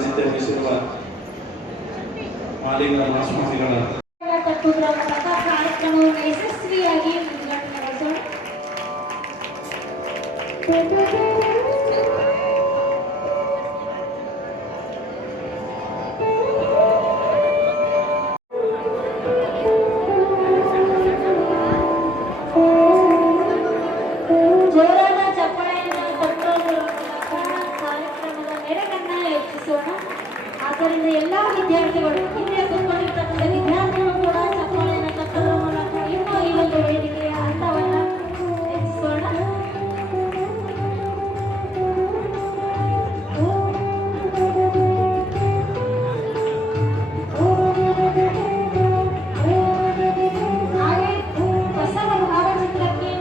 ಆತಿಥ್ಯ ವಹಿಸಿರುವ ಮಾಲಿಂಗ ಮಾಸ್ಮತಿಗಳ ಕಾರ್ಯಕ್ರಮವನ್ನು ಯಶಸ್ವಿಯಾಗಿ ಉದ್ಘಾಟನೆಗೊಳಿಸೋಣ. ಜೋರಾದ ಚಪ್ಪಾಳೆಯನ್ನು ತಟ್ಟುವುದರ ಮೂಲಕ ಕಾರ್ಯಕ್ರಮದ ಮೆರಗನ್ನ ಹೆಚ್ಚಿಸೋಣ. ಆದ್ದರಿಂದ ಎಲ್ಲ ವಿದ್ಯಾರ್ಥಿಗಳು ಹಿಂದೆ ಕೂತ್ಕೊಂಡಿರ್ತಕ್ಕಂಥ ವಿದ್ಯಾರ್ಥಿಗಳು ಕೂಡ ಚಪ್ಪಾಳೆಯನ್ನು ತಟ್ಟುವುದರ ಮೂಲಕ ಇನ್ನೂ ಈ ಒಂದು ವೇದಿಕೆಯ ಹಂತವನ್ನು ಹೆಚ್ಚಿಸೋಣ. ಹಾಗೆ ಹೊಸ ಭಾವಚಿತ್ರಕ್ಕೆ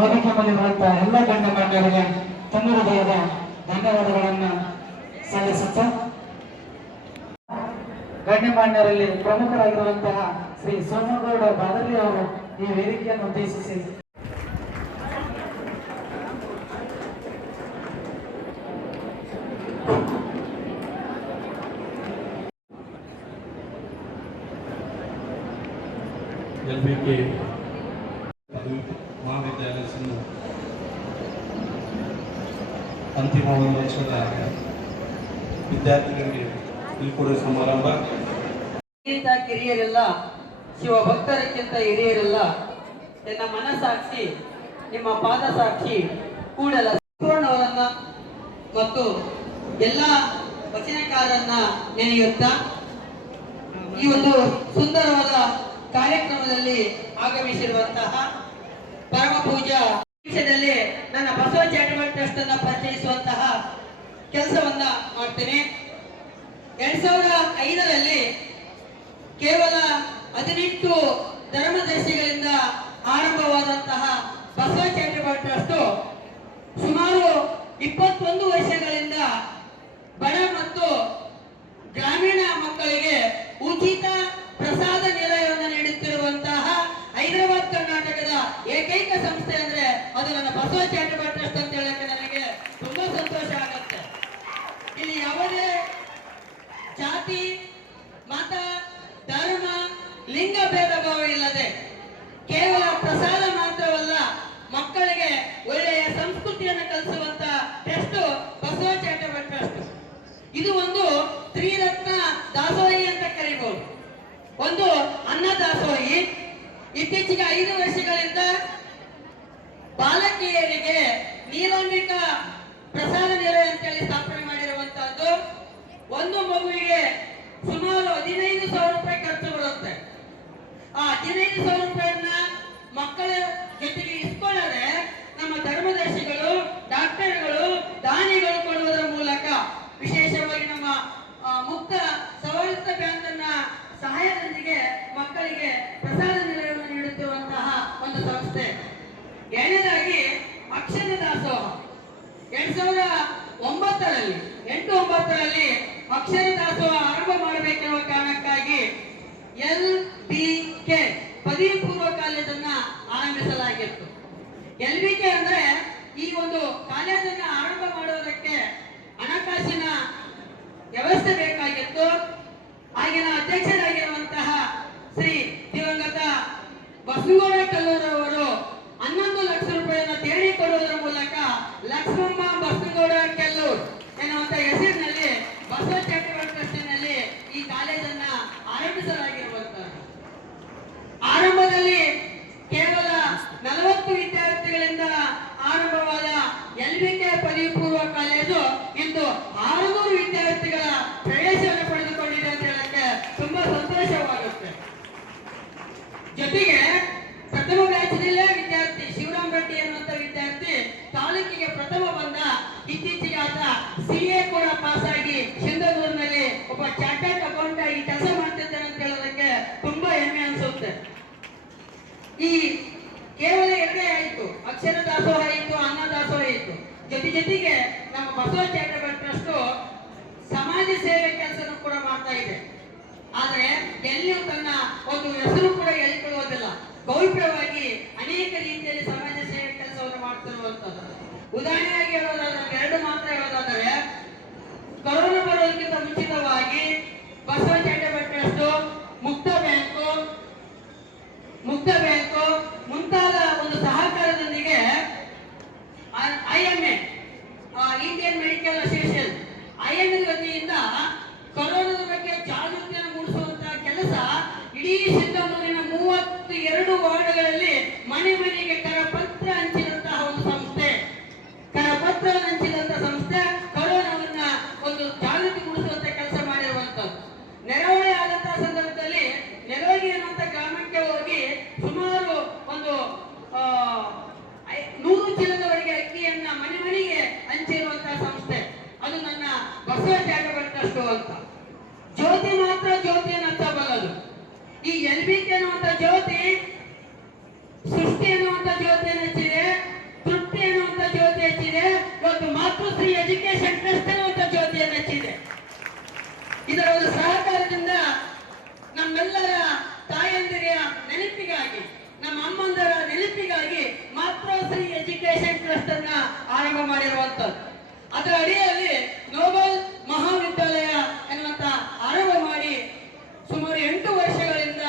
ವೇದಿಕೆ ಬಂದಿರುವಂತಹ ಎಲ್ಲ ಗಣ್ಯಮಾನ್ಯರಿಗೆ ತುಂಬ ಹೃದಯದ ಧನ್ಯವಾದಗಳನ್ನು ಸಲ್ಲಿಸುತ್ತ ಗಣ್ಯಮಾನ್ಯರಲ್ಲಿ ಪ್ರಮುಖರಾಗಿರುವಂತಹ ಶ್ರೀ ಸೋಮಗೌಡ ಬಾದರಿ ಅವರು ಈ ವೇದಿಕೆಯನ್ನು ಉದ್ದೇಶಿಸಿ LBK ಮಹಾವಿದ್ಯಾಲಯವನ್ನು ಅಂತಿಮ ಒಂದು ವರ್ಷದ ವಿದ್ಯಾರ್ಥಿಗಳಿಗೆ ಬೀಳ್ಕೊಡುವ ಸಮಾರಂಭ. ಕಿರಿಯರೆಲ್ಲ ಶಿವಭಕ್ತರಕ್ಕಿಂತ ಹಿರಿಯರೆಲ್ಲ ಎನ್ನ ಮನಸಾಕ್ಷಿ ನಿಮ್ಮ ಪಾದ ಸಾಕ್ಷಿ ಕೂಡಲ ಅವರನ್ನ ಮತ್ತು ಎಲ್ಲ ವಚನಕಾರರನ್ನ ನೆನೆಯುತ್ತಾ ಈ ಒಂದು ಸುಂದರವಾದ ಕಾರ್ಯಕ್ರಮದಲ್ಲಿ ಆಗಮಿಸಿರುವಂತಹ ಪರಮ ಪೂಜಾ ವಿಷಯದಲ್ಲಿ ನನ್ನ ಬಸವ ಚಾರಿಟಬಲ್ ಟ್ರಸ್ಟ್ ಅನ್ನ ಪರಿಚಯಿಸುವಂತಹ ಕೆಲಸವನ್ನ ಮಾಡ್ತೇನೆ. 2005ರಲ್ಲಿ ಕೇವಲ 18 ಧರ್ಮದರ್ಶಿಗಳಿಂದ ಆರಂಭವಾದಂತಹ ಬಸವ ಚಾರಿಟಬಲ್ ಟ್ರಸ್ಟ್ ಸುಮಾರು 21 ವರ್ಷಗಳಿಂದ ಬಡ ಮತ್ತು ಗ್ರಾಮೀಣ ಮಕ್ಕಳಿಗೆ ಉಚಿತ ಪ್ರಸಾದ ನಿಲಯವನ್ನು ನೀಡುತ್ತಿರುವಂತಹ ಹೈದರಾಬಾದ್ ಕರ್ನಾಟಕದ ಏಕೈಕ ಸಂಸ್ಥೆ ಅಂದ್ರೆ ಅದು ನನ್ನ ಬಸವ ಚಾರಿಟಬಲ್ ಟ್ರಸ್ಟ್ ಅಂತ ಹೇಳಕ್ಕೆ ನನಗೆ ತುಂಬಾ ಸಂತೋಷ ಆಗುತ್ತೆ. ಇಲ್ಲಿ ಯಾವುದೇ ಜಾತಿ ಮತ ಧರ್ಮ ಲಿಂಗ ಭೇದ ಭಾವ ಇಲ್ಲದೆ ಕೇವಲ ಪ್ರಸಾದ ಮಾತ್ರವಲ್ಲ ಮಕ್ಕಳಿಗೆ ಒಳ್ಳೆಯ ಸಂಸ್ಕೃತಿಯನ್ನು ಕಲಿಸುವಂತ ಟ್ರಸ್ಟ್ ಬಸವ ಚಾರಿಟಬಲ್ ಟ್ರಸ್ಟ್. ಇದು ಒಂದು ತ್ರಿರತ್ನ ದಾಸೋಹಿ ಅಂತ ಕರೀಬಹುದು. ಒಂದು ಅನ್ನ ದಾಸೋಹಿ, ಇತ್ತೀಚೆಗೆ 5 ವರ್ಷಗಳಿಂದ ಬಾಲಕಿಯರಿಗೆ ನೀಲಾಂಬಿಕಾ ಪ್ರಸಾದ ನಿಲಯ ಅಂತೇಳಿ ಸ್ಥಾಪನೆ ಮಾಡಿರುವಂತಹದ್ದು. ಒಂದು ಮಗುವಿಗೆ ಸುಮಾರು 15,000 ರೂಪಾಯಿ ಖರ್ಚು ಬರುತ್ತೆ. ಆ 15,000 ರೂಪಾಯಿಯನ್ನ ಮಕ್ಕಳ ಜೊತೆಗೆ ಇಸ್ಕೊಳ್ಳದೆ ನಮ್ಮ ಧರ್ಮದರ್ಶಿಗಳು, ಡಾಕ್ಟರ್ಗಳು, ದಾನಿಗಳು ಕೊಡುವುದರ ಮೂಲಕ ವಿಶೇಷವಾಗಿ ನಮ್ಮ ಮುಕ್ತ ಸವಲತ್ತು ಬ್ಯಾಂಕ್ ಅನ್ನ ಸಹಾಯದೊಂದಿಗೆ ಮಕ್ಕಳಿಗೆ ಪ್ರಸಾದ ನಿಲಯವನ್ನು ನೀಡುತ್ತಿರುವಂತಹ ಒಂದು ಸಂಸ್ಥೆ. ಎರಡನೇದಾಗಿ ಅಕ್ಷರ ದಾಸೋಹ 2009ರಲ್ಲಿ ಅಕ್ಷರ ದಾಸೋಹ ಆರಂಭ ಮಾಡಬೇಕೆನ್ನುವ ಕಾರಣಕ್ಕಾಗಿ LBK ಪದವಿ ಪೂರ್ವ ಕಾಲೇಜನ್ನ ಆರಂಭಿಸಲಾಗಿತ್ತು. LBK ಅಂದ್ರೆ ಈ ಒಂದು ಕಾಲೇಜನ್ನ ಆರಂಭ ಮಾಡುವುದಕ್ಕೆ ಹಣಕಾಸಿನ ವ್ಯವಸ್ಥೆ ಬೇಕಾಗಿತ್ತು. ಆಗಿನ ಅಧ್ಯಕ್ಷರಾಗಿರುವಂತಹ ಶ್ರೀ ದಿವಂಗತ ಬಸವಗೌಡ ಕಲ್ಲೂರವರು 11 ಲಕ್ಷ ರೂಪಾಯಿಯನ್ನು ದೇಣಿ ಕೊಡುವುದರ ಮೂಲಕ ಲಕ್ಷ್ಮಮ್ಮ ಬಸವಗೌಡ ಕೆಲ್ಲೂರ್ ಎನ್ನುವಂತ ಹೆಸರಿನಲ್ಲಿ ಬಸವ ಚಾರಿಟಬಲ್ ಟ್ರಸ್ಟಿನಲ್ಲಿ ಈ ಕಾಲೇಜನ್ನ ಆರಂಭಿಸಲಾಗಿರುವಂತಹ. ಆರಂಭದಲ್ಲಿ ಕೇವಲ 40 ವಿದ್ಯಾರ್ಥಿಗಳಿಂದ ಆರಂಭವಾದ LBK ಪದವಿ ಪೂರ್ವ ಕಾಲೇಜು ಇಂದು 600 ವಿದ್ಯಾರ್ಥಿಗಳ ಪ್ರವೇಶವನ್ನು ಪಡೆದುಕೊಂಡಿದೆ ಅಂತ ಹೇಳಕ್ಕೆ ತುಂಬಾ ಸಂತೋಷವಾಗುತ್ತೆ. ಜೊತೆಗೆ ಪ್ರಥಮ ಬ್ಯಾಚ್ನಲ್ಲೇ ವಿದ್ಯಾರ್ಥಿ ಶಿವರಾಮ್ ರೆಡ್ಡಿ ಅನ್ನುವಂತ ವಿದ್ಯಾರ್ಥಿ ತಾಲೂಕಿಗೆ ಪ್ರಥಮ ಬಂದ. ಇತ್ತೀಚೆಗೆ ಆತ CA ಕೂಡ ಪಾಸ್ ಆಗಿ ಸಿಂಧನೂರಿನಲ್ಲಿ ಒಬ್ಬ ಚಾರ್ಟರ್ಡ್ ಅಕೌಂಟ್ ಆಗಿ ಕೆಲಸ ಮಾಡ್ತಿದ್ದಾನೆ ಅಂತ ಹೇಳೋದಕ್ಕೆ ಒಂದು ಹೆಸರು ಕೂಡ ಹೇಳಿಕೊಳ್ಳುವುದಿಲ್ಲ. ಗೌಪ್ಯವಾಗಿ ಅನೇಕ ರೀತಿಯಲ್ಲಿ ಸಮಾಜ ಸೇವೆ ಕೆಲಸವನ್ನು ಮಾಡ್ತಿರುವಂತದ್ದು. ಉದಾಹರಣೆಯಾಗಿ ಹೇಳೋದಾದ್ರೆ ಎರಡು ಮಾತ್ರ ಹೇಳೋದಾದರೆ, ಕೊರೋನಾ ಬರೋದಕ್ಕಿಂತ ಮುಂಚಿತವಾಗಿ ಬಸವ ಚಾರಿಟೇಬಲ್ ಟ್ರಸ್ಟ್, ಮುಕ್ತ ಬ್ಯಾಂಕು ಮುಂತಾದ ಒಂದು ಸಹಕಾರದೊಂದಿಗೆ IMA Indian medical association IMA ವತಿಯಿಂದ ಕೊರೋನಾದ ಬಗ್ಗೆ ಜಾಗೃತಿಯನ್ನು ಮೂಡಿಸುವಂತಹ ಕೆಲಸ ಇಡೀ ಸಿಂಧನೂರಿನ 32 ವಾರ್ಡ್ಗಳಲ್ಲಿ ಮನೆ ಮನೆಗೆ ಕರಪತ್ರ ಹಂಚಿದಂತಹ ಒಂದು ಸಂಸ್ಥೆ, ಕೊರೋನಾವನ್ನ ಒಂದು ಜಾಗೃತಿ ಮೂಡಿಸುವಂತ ಕೆಲಸ ಮಾಡಿರುವಂತದ್ದು. ನೆರೆಹೊರೆ ಆದಂತಹ ಸಂದರ್ಭದಲ್ಲಿ ನೆಲವಾಗಿ ಅನ್ನುವಂತ ಗ್ರಾಮಕ್ಕೆ ಹೋಗಿ ಸುಮಾರು ಒಂದು 100 ಚೀಲದವರೆಗೆ ಅಕ್ಕಿಯನ್ನ ಮನೆ ಮನೆಗೆ ಹಂಚಿರುವಂತಹ ಸಂಸ್ಥೆ ಅದು ನನ್ನ ಬಸವ ಚಾರಿಟೇಬಲ್ ಟ್ರಸ್ಟ್ ಅಂತ. ಜ್ಯೋತಿ ಮಾತ್ರ ಜ್ಯೋತಿಯನ್ನು ಹಚ್ಚಬಲ್ಲದು. ಈ LBK ಅನ್ನುವಂತ ಜ್ಯೋತಿ ಸೃಷ್ಟಿ ಅನ್ನುವಂತ ಜ್ಯೋತಿಯನ್ನು ಹಚ್ಚಿದೆ, ತೃಪ್ತಿ ಅನ್ನುವಂತ ಜ್ಯೋತಿ ಹಚ್ಚಿದೆ, ಇವತ್ತು ಮಾತೃಶ್ರೀ ಎಜುಕೇಶನ್ ಟ್ರಸ್ಟ್ ಅನ್ನುವಂತ ಜ್ಯೋತಿಯನ್ನು ಹಚ್ಚಿದೆ. ಇದರ ಒಂದು ಸಹಕಾರದಿಂದ ನಮ್ಮೆಲ್ಲರ ತಾಯಂದಿರ ನೆನಪಿಗಾಗಿ, ನಮ್ಮ ಅಮ್ಮಂದರ ನೆನಪಿಗಾಗಿ ಮಾತೃಶ್ರೀ ಎಜುಕೇಶನ್ ಟ್ರಸ್ಟ್ ಅನ್ನ ಆರಂಭ ಮಾಡಿರುವಂತದ್ದು. ಅದರ ಅಡಿಯಲ್ಲಿ ನೋಬೆಲ್ ಮಹಾವಿದ್ಯಾಲಯ ಎನ್ನುವಂತ ಆರಂಭ ಮಾಡಿ ಸುಮಾರು 8 ವರ್ಷಗಳಿಂದ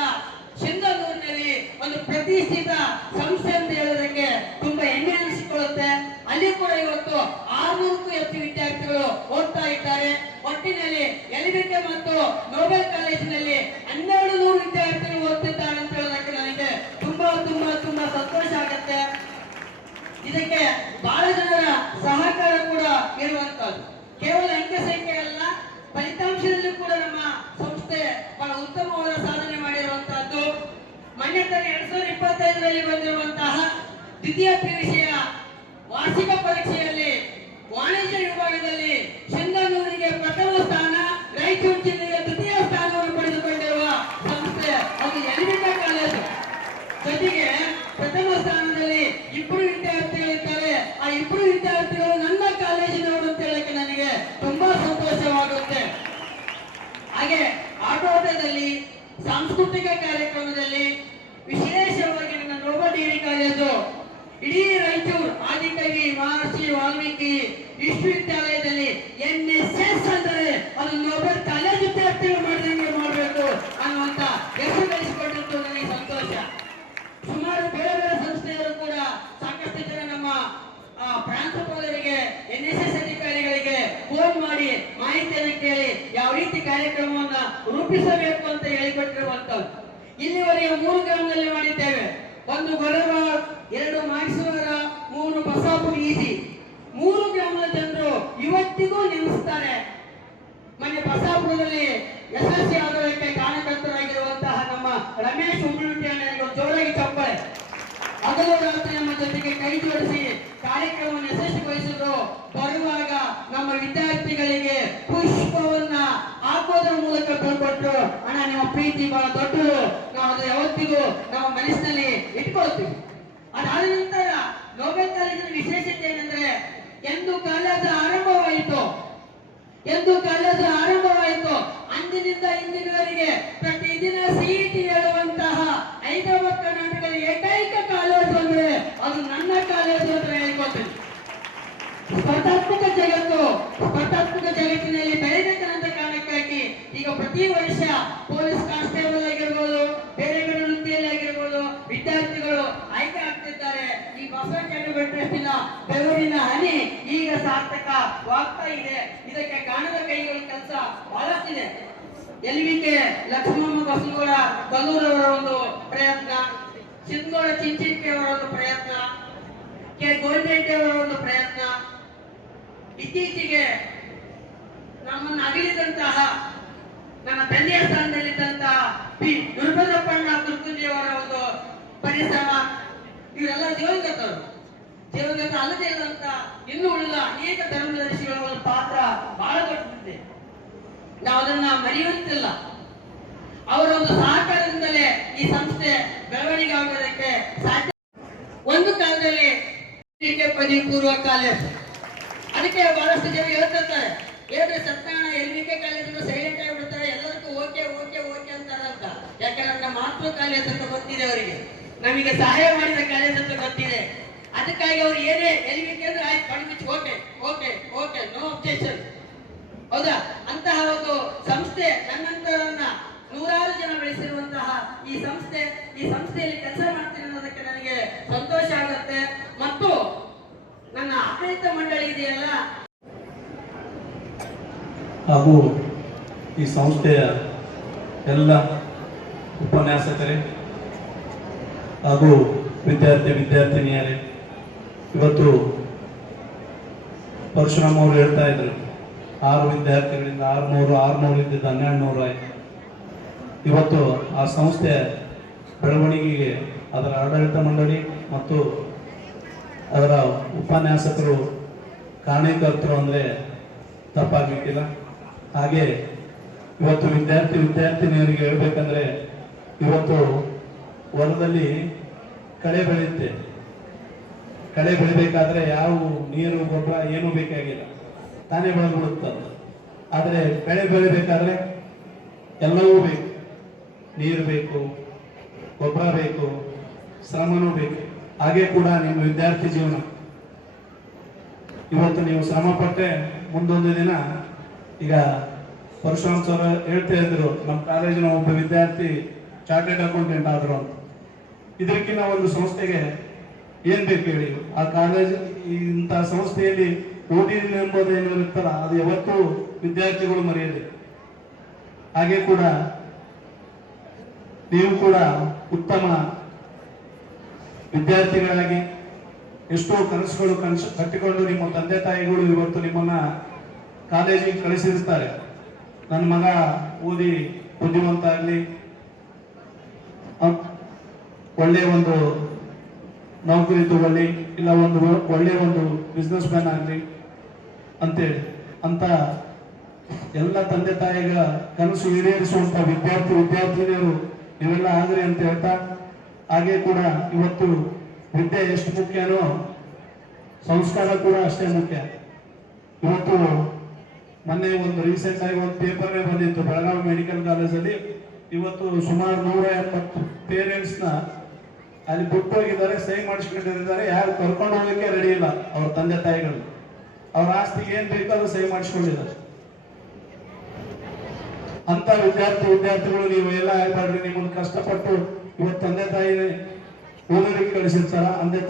ಸಿಂಧನೂರಿನಲ್ಲಿ ಒಂದು ಪ್ರತಿಷ್ಠಿತ ಸಂಸ್ಥೆ ಅಂತ ಹೇಳೋದಕ್ಕೆ ತುಂಬಾ ಹೆಮ್ಮೆ ಅನಿಸಿಕೊಳ್ಳುತ್ತೆ. ಅಲ್ಲಿ ಕೂಡ ಇವತ್ತು 600ಕ್ಕೂ ಹೆಚ್ಚು ವಿದ್ಯಾರ್ಥಿಗಳು ಓದ್ತಾ ಇದ್ದಾರೆ. ಒಟ್ಟಿನಲ್ಲಿ LBK ಮತ್ತು ನೋಬೆಲ್ ಕಾಲೇಜಿನಲ್ಲಿ 1200 ವಿದ್ಯಾರ್ಥಿಗಳು ಓದ್ತಿದ್ದಾರೆ ಅಂತ ಹೇಳೋದಕ್ಕೆ ನನಗೆ ತುಂಬಾ ತುಂಬಾ ತುಂಬಾ ಸಂತೋಷ ಆಗುತ್ತೆ. ಇದಕ್ಕೆ ಬಹಳ ಜನರ ಸಹಕಾರ ಕೂಡ ಇರುವಂತದ್ದು. ಕೇವಲ ಅಂಕೆ ಸಂಖ್ಯೆ ಅಲ್ಲ, ಫಲಿತಾಂಶದಲ್ಲಿ ಕೂಡ ನಮ್ಮ ಸಂಸ್ಥೆ ಬಹಳ ಉತ್ತಮವಾದ ಸಾಧನೆ ಮಾಡಿರುವಂತಹದ್ದು. ಮೊನ್ನೆ ತಾನೇ 2025ರಲ್ಲಿ ಬಂದಿರುವಂತಹ ದ್ವಿತೀಯ PUCಯ ವಾರ್ಷಿಕ ಪರೀಕ್ಷೆಯಲ್ಲಿ ವಾಣಿಜ್ಯ ವಿಭಾಗದಲ್ಲಿ ಸಿಂಧನೂರಿಗೆ ಪ್ರಥಮ ಸ್ಥಾನ, ರಾಯಚೂರು ಜಿಲ್ಲೆಗೆ ದ್ವಿತೀಯ ಸ್ಥಾನವನ್ನು ಪಡೆದುಕೊಂಡಿರುವ ಸಂಸ್ಥೆ ಅದು LBK ಕಾಲೇಜು. ಜೊತೆಗೆ ಪ್ರಥಮ ಸ್ಥಾನದಲ್ಲಿ 2 ವಿದ್ಯಾರ್ಥಿಗಳಿದ್ದಾರೆ. ಆ 2 ವಿದ್ಯಾರ್ಥಿಗಳು ನನ್ನ ಕಾಲೇಜಿನವರು ಅಂತ ಹೇಳಕ್ಕೆ ನನಗೆ ತುಂಬಾ ಸಂತೋಷವಾಗುತ್ತೆ. ಹಾಗೆ ಆಟೋಟದಲ್ಲಿ, ಸಾಂಸ್ಕೃತಿಕ ಕಾರ್ಯಕ್ರಮದಲ್ಲಿ, ವಿಶೇಷವಾಗಿ ನನ್ನ ನೋಬಲ್ ಡಿಗ್ರಿ ಕಾಲೇಜು ಇಡೀ ರಾಯಚೂರು ಆದಿಕವಿ ಮಹರ್ಷಿ ವಾಲ್ಮೀಕಿ ವಿಶ್ವವಿದ್ಯಾಲಯದಲ್ಲಿ NSS ಅಂದರೆ ಅದು ನೋಬೆಲ್ ಕಾಲೇಜ್ ವಿದ್ಯಾರ್ಥಿಗಳು ಮಾಡಿದಂಗೆ ಮಾಡಬೇಕು ಅನ್ನುವಂತ ಹೆಸರು ಗಳಿಸಿಕೊಂಡಿದ್ದು ನನಗೆ ಸಂತೋಷ. ಸುಮಾರು ಬೇರೆ ಬೇರೆ ಸಂಸ್ಥೆಯವರು ಕೂಡ ಸಾಕಷ್ಟು ಜನ ನಮ್ಮ ಪ್ರಾಂಶುಪಾಲರಿಗೆ, NSS ಅಧಿಕಾರಿಗಳಿಗೆ ಫೋನ್ ಮಾಡಿ ಮಾಹಿತಿಯನ್ನು ಕೇಳಿ ಯಾವ ರೀತಿ ಕಾರ್ಯಕ್ರಮವನ್ನ ರೂಪಿಸಬೇಕು ಅಂತ ಹೇಳಿಕೊಟ್ಟಿರುವಂತದ್ದು. ಇಲ್ಲಿವರೆಗೆ 3 ಗ್ರಾಮದಲ್ಲಿ ಮಾಡಿದ್ದೇವೆ. 1 ಗೊರವಾಡ್, 2 ಮಾಗಸೂರ, 3 ಬಸಾಪುರ ಈಜಿ. 3 ಗ್ರಾಮದ ಜನರು ಇವತ್ತಿಗೂ ನೆನೆಸ್ತಾರೆ. ಮೊನ್ನೆ ಬಸಾಪುರದಲ್ಲಿ SSC ಆದೋಳಕ್ಕೆ ಕಾರಣಕರ್ತರಾಗಿರುವಂತಹ ನಮ್ಮ ರಮೇಶ್ ಉಂಬಳುಟಿ ಅಣ್ಣನಿಗೆ ಜೋರಾಗಿ ಚಪ್ಪಾಳೆ. ಹಗಲು ರಾತ್ರಿ ನಮ್ಮ ಜೊತೆಗೆ ಕೈ ಜೋಡಿಸಿ ಕಾರ್ಯಕ್ರಮವನ್ನು ಯಶಸ್ವಿಗೊಳಿಸಿದ್ರು. ಬರುವಾಗ ನಮ್ಮ ವಿದ್ಯಾರ್ಥಿಗಳಿಗೆ ಪುಷ್ಪವನ್ನ ಹಾಕೋದ್ರ ಮೂಲಕ ಕೊಟ್ಟರು. ಅಣ್ಣ, ನಿಮ್ಮ ಪ್ರೀತಿ ಬಹಳ ದೊಡ್ಡದು, ನಾವು ಅದು ಯಾವತ್ತಿಗೂ ನಮ್ಮ ಮನಸ್ಸಿನಲ್ಲಿ ಇಟ್ಕೊಳ್ತೀವಿ. ಅದಾದ ನಂತರ ನೋಬೆಲ್ ಕಾಲೇಜಿನ ವಿಶೇಷತೆ ಏನಂದ್ರೆ, ಎಂದು ಕಾಲೇಜು ಆರಂಭವಾಯಿತು ಅಂದಿನಿಂದ ಇಂದಿನವರೆಗೆ ಪ್ರತಿದಿನ CET ಹೇಳುವಂತಹ ಹೈದರಾಬಾದ್ ಕರ್ನಾಟಕದ ಏಕೈಕ ಕಾಲೇಜು ಅಂದ್ರೆ ಅದು ನನ್ನ ಕಾಲೇಜು ಅಂತ ಹೇಳ್ಕೊಳ್ತೀನಿ. ಸ್ಪರ್ಧಾತ್ಮಕ ಜಗತ್ತಿನಲ್ಲಿ ಬೆಳೆಬೇಕನ್ನಂತ ಕಾರಣಕ್ಕಾಗಿ ಈಗ ಪ್ರತಿ ವರ್ಷ ಪೊಲೀಸ್ ಕಾನ್ಸ್ಟೇಬಲ್ ಆಗಿರ್ಬೋದು, ಬೇರೆ ಬೇರೆ ವೃತ್ತಿಯಲ್ಲಿ ಆಗಿರ್ಬೋದು ವಿದ್ಯಾರ್ಥಿಗಳು ಆಯ್ಕೆ ಆಗ್ತಿದ್ದಾರೆ. ಈ ಬಸವ ಚಾರಿಟೇಬಲ್ ಟ್ರಸ್ಟಿನ ಬೆವರಿನ ಹನಿ ಈಗ ಸಾರ್ಥಕವಾಗ್ತಾ ಇದೆ. ಇದಕ್ಕೆ ಕಾಣದ ಕೈಗಳ ಕೆಲಸ ಬಹಳಷ್ಟಿದೆ. LBK ಲಕ್ಷ್ಮಮ್ಮ ಬಸವಗೌಡ ಕಲ್ಲೂರವರ ಒಂದು ಪ್ರಯತ್ನ, ಸಿಂಧಗೌಡ ಚಿಂಚಿಂಪಿ ಅವರ ಒಂದು ಪ್ರಯತ್ನ, K ಗೋಲ್ಡೆಡ್ಡಿ ಅವರ ಒಂದು ಪ್ರಯತ್ನ, ಇತ್ತೀಚೆಗೆ ನಮ್ಮನ್ನು ಅಗಲಿದಂತಹ ನನ್ನ ತಂದೆಯ ಸ್ಥಾನದಲ್ಲಿದ್ದಂತಹ P ದುರ್ಬದಪ್ಪಣ್ಣ ಗುರುಕುಂಜಿಯವರ ಒಂದು ಪರಿಶ್ರಮ, ಇವರೆಲ್ಲ ದಿವಂಗತ ಅಲ್ಲದೆ ಇರುವಂತ ಇನ್ನೂ ಉಳಿದ ಅನೇಕ ಧರ್ಮದರ್ಶಿಗಳ ಒಂದು ಪಾತ್ರ ಬಹಳ ದೊಡ್ಡದಿದೆ. ನಾವು ಅದನ್ನ ಮರೆಯುವಂತಿಲ್ಲ. ಅವರ ಒಂದು ಸಹಕಾರದಿಂದಲೇ ಈ ಸಂಸ್ಥೆ ಬೆಳವಣಿಗೆ ಆಗೋದಕ್ಕೆ ಸಾಧ್ಯ. ಒಂದು ಕಾಲದಲ್ಲಿ ಪದವಿ ಪೂರ್ವ ಕಾಲೇಜ್, ಅದಕ್ಕೆ ಬಹಳಷ್ಟು ಜನ ಹೇಳ್ತಿರ್ತಾರೆ, ಹೇಳಿದ್ರೆ ಸತ್ಯನಾರಾಯಣ LBK ಕಾಲೇಜ್ ಸೈಲೆಂಟ್ ಆಗಿಬಿಡ್ತಾರೆ, ಎಲ್ಲದಕ್ಕೂ ಓಕೆ ಓಕೆ ಓಕೆ ಅಂತಾರಂತ. ಯಾಕಂದ್ರೆ ಮಾತು ಮಾಸ್ಟರ್ ಕಾಲೇಜ್ ಅಂತ ಗೊತ್ತಿದೆ ಅವರಿಗೆ, ನಮಗೆ ಸಹಾಯ ಮಾಡಿದ ಕಾಲೇಜ್ ಅಂತ ಗೊತ್ತಿದೆ. ಅದಕ್ಕಾಗಿ ಅವ್ರು ಏನೇ ಎಲ್ವಿಕೆ ಅಂದ್ರೆ ಆಯ್ತು ಕಣ್ಮುಚ್ಚಿ okay okay okay no objection. ಹೌದಾ? ಅಂತಹ ಒಂದು ಸಂಸ್ಥೆ ನನ್ನಂತರನ್ನ ನೂರಾರು ಜನ ಬೆಳೆಸಿರುವಂತಹ ಈ ಸಂಸ್ಥೆಯಲ್ಲಿ ಕೆಲಸ ಮಾಡ್ತೀನಿ ಅನ್ನೋದಕ್ಕೆ ನನಗೆ ಸಂತೋಷ ಆಗುತ್ತೆ. ಮತ್ತು ನನ್ನ ಆಡಳಿತ ಮಂಡಳಿ ಇದೆಯಲ್ಲ, ಹಾಗೂ ಈ ಸಂಸ್ಥೆಯ ಎಲ್ಲ ಉಪನ್ಯಾಸಕರೇ ಹಾಗೂ ವಿದ್ಯಾರ್ಥಿನಿಯರೇ, ಇವತ್ತು ಪರಶುರಾಮ್ ಅವರು ಹೇಳ್ತಾ ಇದ್ರು 6 ವಿದ್ಯಾರ್ಥಿಗಳಿಂದ 600 ಇದ್ದಿದ್ದು 1200 ಆಯಿತು. ಇವತ್ತು ಆ ಸಂಸ್ಥೆಯ ಬೆಳವಣಿಗೆಗೆ ಅದರ ಆಡಳಿತ ಮಂಡಳಿ ಮತ್ತು ಅದರ ಉಪನ್ಯಾಸಕರು ಕಾರಣೀಕರ್ತರು ಅಂದರೆ ತಪ್ಪಾಗಲಿಕ್ಕಿಲ್ಲ. ಹಾಗೆ ಇವತ್ತು ವಿದ್ಯಾರ್ಥಿನಿಯರಿಗೆ ಹೇಳ್ಬೇಕಂದ್ರೆ, ಇವತ್ತು ಹೊಲದಲ್ಲಿ ಕಳೆ ಬೆಳೆಯುತ್ತೆ. ಕಳೆ ಬೆಳಿಬೇಕಾದ್ರೆ ಯಾವ ನೀರು ಗೊಬ್ಬರ ಏನೂ ಬೇಕಾಗಿಲ್ಲ, ತಾನೇ ಬೆಳೆದ್ಬಿಡುತ್ತೆ. ಆದರೆ ಬೆಳೆ ಬೆಳಿಬೇಕಾದ್ರೆ ಎಲ್ಲವೂ ಬೇಕು, ನೀರು ಬೇಕು, ಗೊಬ್ಬರ ಬೇಕು, ಶ್ರಮನೂ ಬೇಕು. ಹಾಗೆ ಕೂಡ ನಿಮ್ಮ ವಿದ್ಯಾರ್ಥಿ ಜೀವನ, ಇವತ್ತು ನೀವು ಶ್ರಮ ಪಟ್ಟರೆ ಮುಂದೊಂದು ದಿನ, ಈಗ ಪರಶುರಾಮ್ ಸರ್ ಹೇಳ್ತಾ ಇದ್ರು, ನಮ್ಮ ಕಾಲೇಜಿನ ಒಬ್ಬ ವಿದ್ಯಾರ್ಥಿ ಚಾರ್ಟೆಡ್ ಅಕೌಂಟೆಂಟ್ ಆದ್ರು ಅಂತ. ಇದಕ್ಕಿಂತ ಒಂದು ಸಂಸ್ಥೆಗೆ ಏನ್ ಬೇಕು ಹೇಳಿ? ಆ ಕಾಲೇಜ್ ಇಂತಹ ಸಂಸ್ಥೆಯಲ್ಲಿ ಓದಿನ ಎಂಬುದು ಏನಿರುತ್ತಲ್ಲ, ಅದು ಯಾವತ್ತೂ ವಿದ್ಯಾರ್ಥಿಗಳು ಮರೆಯದೆ. ಹಾಗೆ ಕೂಡ ನೀವು ಕೂಡ ಉತ್ತಮ ವಿದ್ಯಾರ್ಥಿಗಳಾಗಿ ಎಷ್ಟೋ ಕನಸುಗಳು ಕಟ್ಟಿಕೊಂಡು ನಿಮ್ಮ ತಂದೆ ತಾಯಿಗಳು ಇವತ್ತು ನಿಮ್ಮನ್ನ ಕಾಲೇಜಿಗೆ ಕಳಿಸಿರ್ತಾರೆ. ನನ್ನ ಮಗ ಓದಿ ಬುದ್ಧಿವಂತ ಆಗಲಿ, ಒಳ್ಳೆಯ ಒಂದು ನೌಕರಿ ತಗೊಳ್ಳಿ, ಇಲ್ಲ ಒಳ್ಳೆಯ ಒಂದು ಬಿಸ್ನೆಸ್ ಮ್ಯಾನ್ ಆಗಲಿ ಅಂತೇಳಿ ಅಂತ ಎಲ್ಲ ತಂದೆ ತಾಯಿಗ ಕನಸು ಈಡೇರಿಸುವಂತ ವಿದ್ಯಾರ್ಥಿನಿಯರು ನೀವೆಲ್ಲ ಆಗ್ರಿ ಅಂತ ಹೇಳ್ತಾ, ಹಾಗೆ ಕೂಡ ಇವತ್ತು ವಿದ್ಯೆ ಎಷ್ಟು ಮುಖ್ಯನೋ ಸಂಸ್ಕಾರ ಕೂಡ ಅಷ್ಟೇ ಮುಖ್ಯ. ಇವತ್ತು ಮೊನ್ನೆ ಒಂದು ರೀಸೆಂಟ್ ಆಗಿ ಒಂದು ಪೇಪರ್ ಬಂದಿತ್ತು ಬೆಳಗಾವಿ ಮೆಡಿಕಲ್ ಕಾಲೇಜಲ್ಲಿ. ಇವತ್ತು ಸುಮಾರು 180 ಪೇರೆಂಟ್ಸ್ನ ಅಲ್ಲಿ ಬಿಟ್ಟು ಹೋಗಿದ್ದಾರೆ, ಸಹಿ ಮಾಡಿಸ್ಕೊಂಡಿದ್ದಾರೆ. ಯಾರು ಕರ್ಕೊಂಡು ಹೋಗಲಿಕ್ಕೆ ರೆಡಿ ಇಲ್ಲ ಅವ್ರ ತಂದೆ ತಾಯಿಗಳು. ಅವ್ರ ಆಸ್ತಿಗೆ ಏನ್ ಬೇಕಾದ್ರೂ ಸಹಿ ಮಾಡಿಸ್ಕೊಂಡಿದ್ದಾರೆ. ಅಂತ ವಿದ್ಯಾರ್ಥಿಗಳು ನೀವು ಎಲ್ಲ ಆಗ್ಬಾರ್ರಿ. ನಿಮ್ಮನ್ನು ಕಷ್ಟಪಟ್ಟು ಇವತ್ತು ತಂದೆ ತಾಯಿ ಓದೋದಕ್ಕೆ ಕಳಿಸಿರ್ತಾರ. ತಂದೆ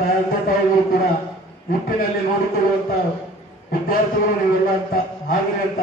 ತಾಯಿಗಳು ಕೂಡ ಮುಪ್ಪಿನಲ್ಲಿ ನೋಡಿಕೊಳ್ಳುವಂತ ವಿದ್ಯಾರ್ಥಿಗಳು ನೀವೆಲ್ಲ ಅಂತ ಆಗ್ರಿ ಅಂತ